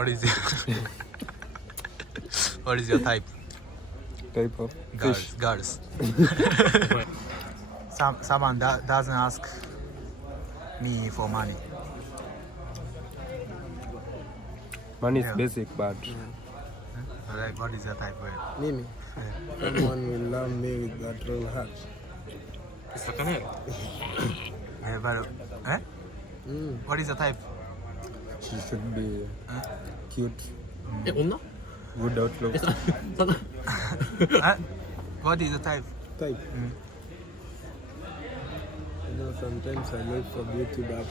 What is your What is your type? Type of fish. Girls. Someone doesn't ask me for money. Money is Yeah. basic, but Like, what is your type? Mimi. Someone will love me with that real heart. What is your type? she should be cute, 女 good outlook. What is the type? Type. You know, sometimes I look for beauty, but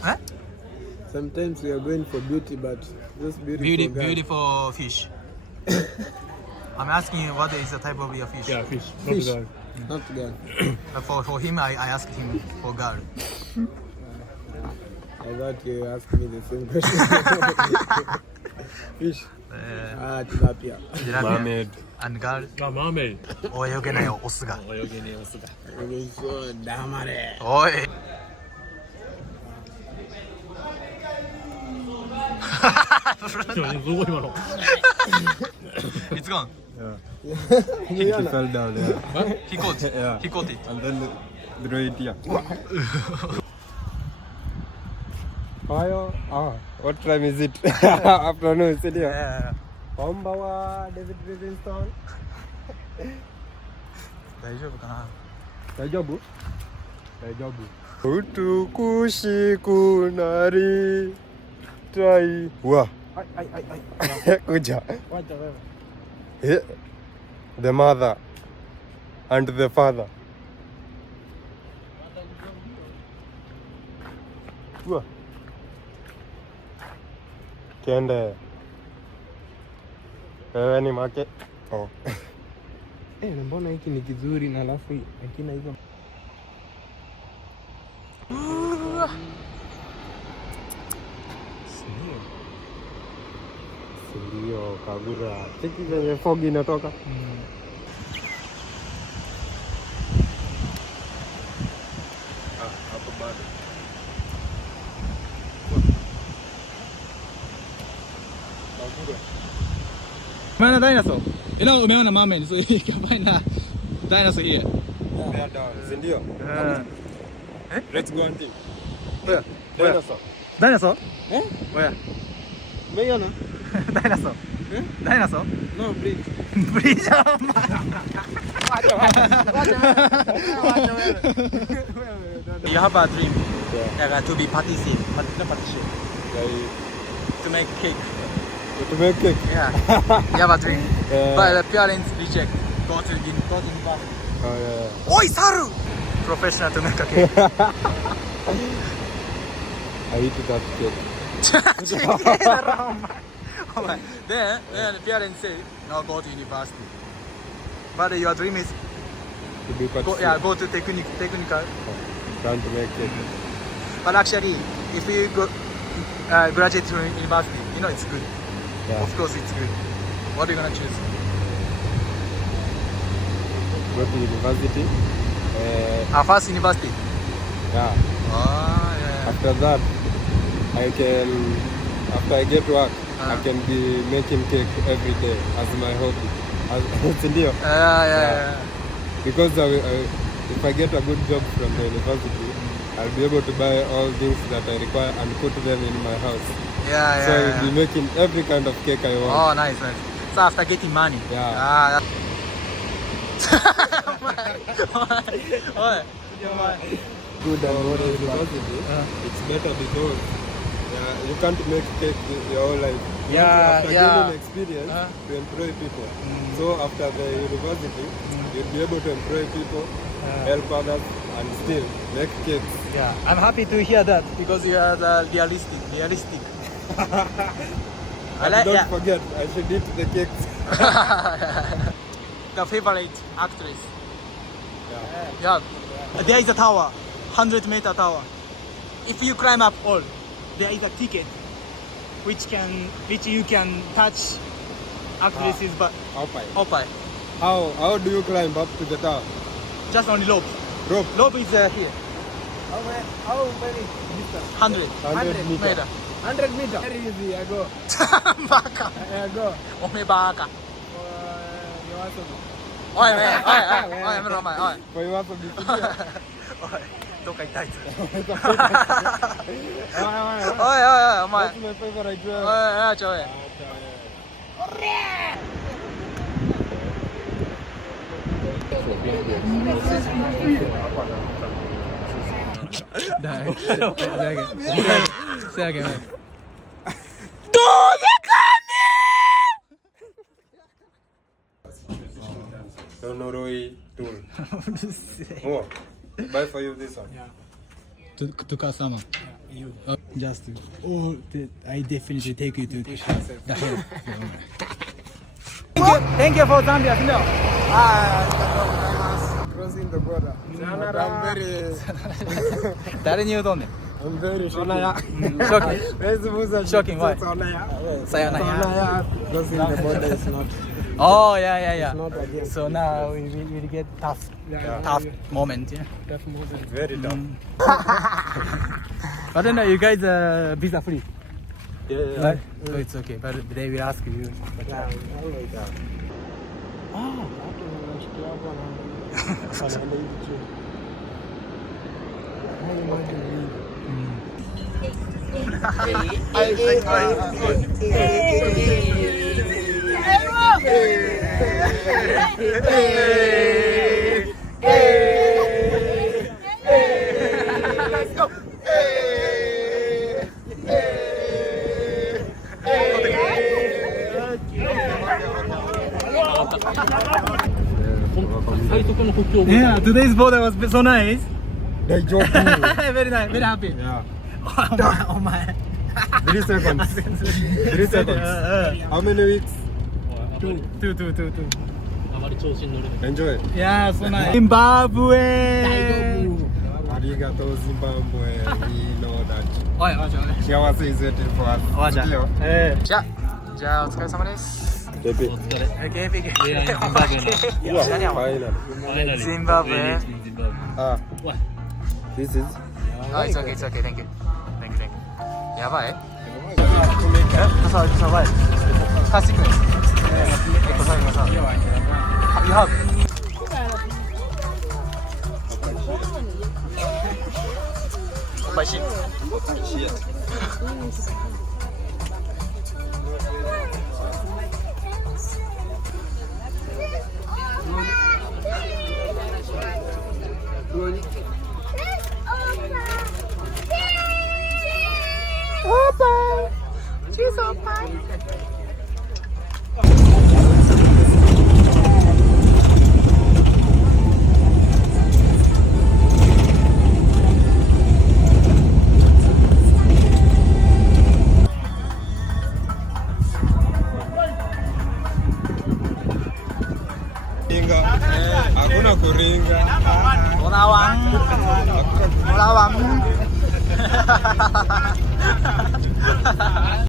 sometimes we are going for beauty, but just beautiful girl. Beautiful fish. I'm asking you what is the type of your fish? Yeah, fish. Fish. Not Not girl. For him, I asked him for girl. I thought you asked me the same question. Fish. Tilapia. Mermaid. And girl? あ、マーメイ泳げないオスが。ド。泳げねえオスだ。そう、黙れ。おい。すごい今の。It's gone. He fell down. Yeah. He caught. Yeah. He caught it. And then throw it here. What time is it? Afternoon, sit here. Yeah. Konbanwa, David Livingstone. 大丈夫かな。大丈夫？大丈夫。美しくなりたい。うわ。うじゃ。The mother and the father. うわ。Kende. Wewe ni make. Oh. Mbona hiki ni kizuri na alafu hakina hizo. Ndio kabura. Cheki venye fog inatoka. Hapo bado. Umeona dinosaur? Ila umeona mermaid, so you can find a dinosaur here. Ndio. Let's go hunting. Where? Dinosaur. Dinosaur? Where? Umeiona? Dinosaur? Dinosaur? No, bridge. Bridge. You have a dream to be patissier. To make cake. To make cake. Yeah. You have a dream. But the parents reject. Go to university. Oh yeah. Oi, Saru! Professional to make a cake. I eat that cake. Oh my. Then the parents say, no, go to university. But your dream is To be go to technical. Trying to make cake. But actually, if you go graduate from university, you know it's good. Yeah. Of course, it's good. What are you gonna choose? Go to university. First university. Yeah. Oh, yeah. After that, after I get work, I can be making cake every day as my hobby. Ndio. Yeah. Because if I get a good job from the university, I'll be able to buy all things that I require and put them in my house. Yeah. So I'll be making every kind of cake I want. Oh, nice. So after getting money. Yeah. Good and what is university, it's better because you can't make cake your whole life. You have to, after gaining experience to employ people. So after the university, you'll be able to employ people, help others, and still make cakes. Yeah, I'm happy to hear that because you are the realistic. And don't forget, I should eat the cakes. The favorite actress. Yeah. There is a tower, 100-meter tower. If you climb up all, there is a ticket which you can touch actresses but Opai. How do you climb up to the tower? Just only rope. Rope. Rope is here. How many distance? 100 100 meters. meter. 100 meter. Very easy. I go. バカ I go. おめバカ You おいおいおいおいおいやめろお前おい For you want to be おいどっか行ったあいつおいおいおいお What's 前 my favorite おい drug? おいちょいだけどうでかね Noroi tool. うるせえ Oh, buy for you this one. to customer just oh I definitely take you to the hill Thank you for Zambia あ crossing the border. I'm very, 誰に言うとんねん I'm very shocked. Where's the Musa? Shocking, why? Sonaya. さよなら Crossing the border is not. Oh yeah It's not again. So now we will get tough moment yeah Tough moment. Very tough. I don't know you guys are visa free Yeah. right? So it's okay but they will ask you Yeah, always. Ah, Yeah, today's border was so nice. They joke me. Very nice, very happy. Yeah. お前 3 seconds. 3 seconds. How many weeks? Two. あまり調子に乗れない Enjoy. Yeah, so nice. Zimbabwe. Arigato Zimbabwe. We know that. おい、おい、ちょ、幸せ is waiting for us. おい、じゃ好きよ。じゃあ、お疲れ様です。JP. お疲れ KP。Fine. ファイナル Zimbabwe. Ah, What? this is. Oh, it's okay, thank you. やばいそう、はい。Plasticね。You have. Spicy. Opa! She's open. Hakuna kuringa. Mulawang.